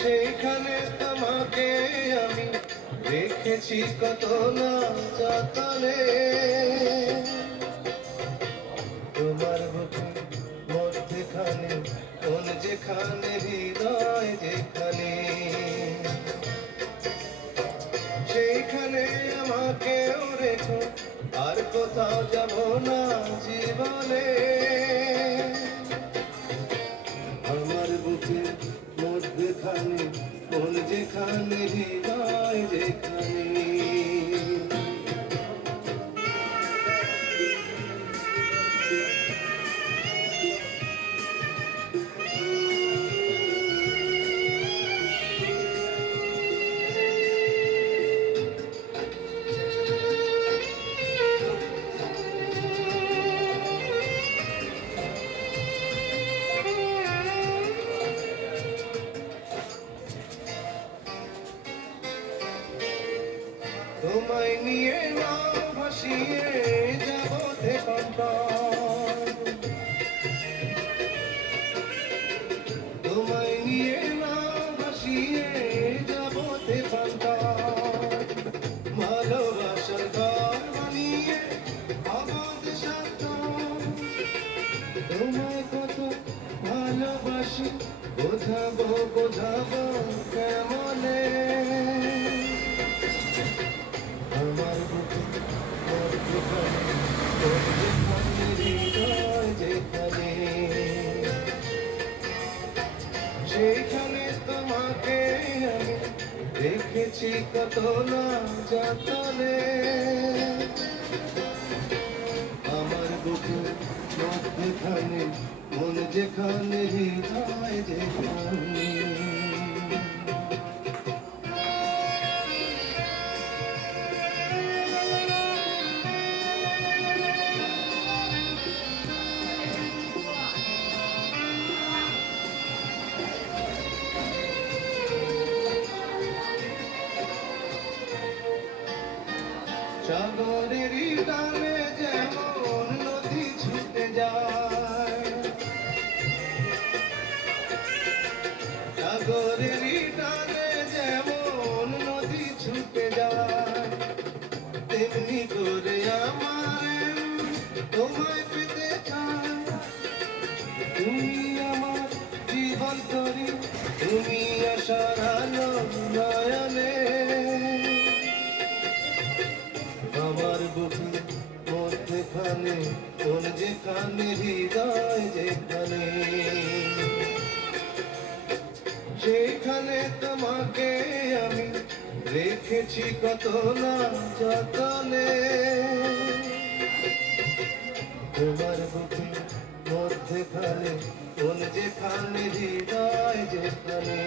সেখানে তোমাকে আমি রেখেছি কত না যতনে, তোমার বুকের মধ্যেখানে কোন যেখানে হৃদয় যেখানে, সেইখানে আমাকেও রেখো, আর কোথাও যাব না জীবনে। আমার বুকের মধ্যেখানে কোন যেখানে হৃদয় যেখানে, তোমায় নিয়ে নাও ভাসিয়ে যাব দেশান্তর, তোমায় নিয়ে নাও ভাসিয়ে যাব দেশান্তর, ভালোবাসার ঘর বানিয়ে অবাধ শান্ত, তোমায় কত ভালোবাসি বোঝাবো বোঝাবো কেমনে। আমার বুকে মধ্যখানে হৃদয় যেখানে, সেইখানে তোমাকে আমি রেখেছি কত না যতনে। আমার বুকে মধ্যখানে মন যেখানে হৃদয় যেখানে, সাগরের টানে যেমন নদী ছুটে যায়, সাগরের টানে যেমন নদী ছুটে যায়, তেমনি করে আমার তোমায় পেতে চাই। তুমি আমার জীবন তরি, তুমি আশার আলো নয়নে। আমার বুকের মধ্যেখানে কোন যেখানে হৃদয় যেখানে, সেখানে তোমাকে আমি রেখেছি কত না যতনে। তোমার বুকের মধ্যেখানে কোন যেখানে হৃদয় যেখানে।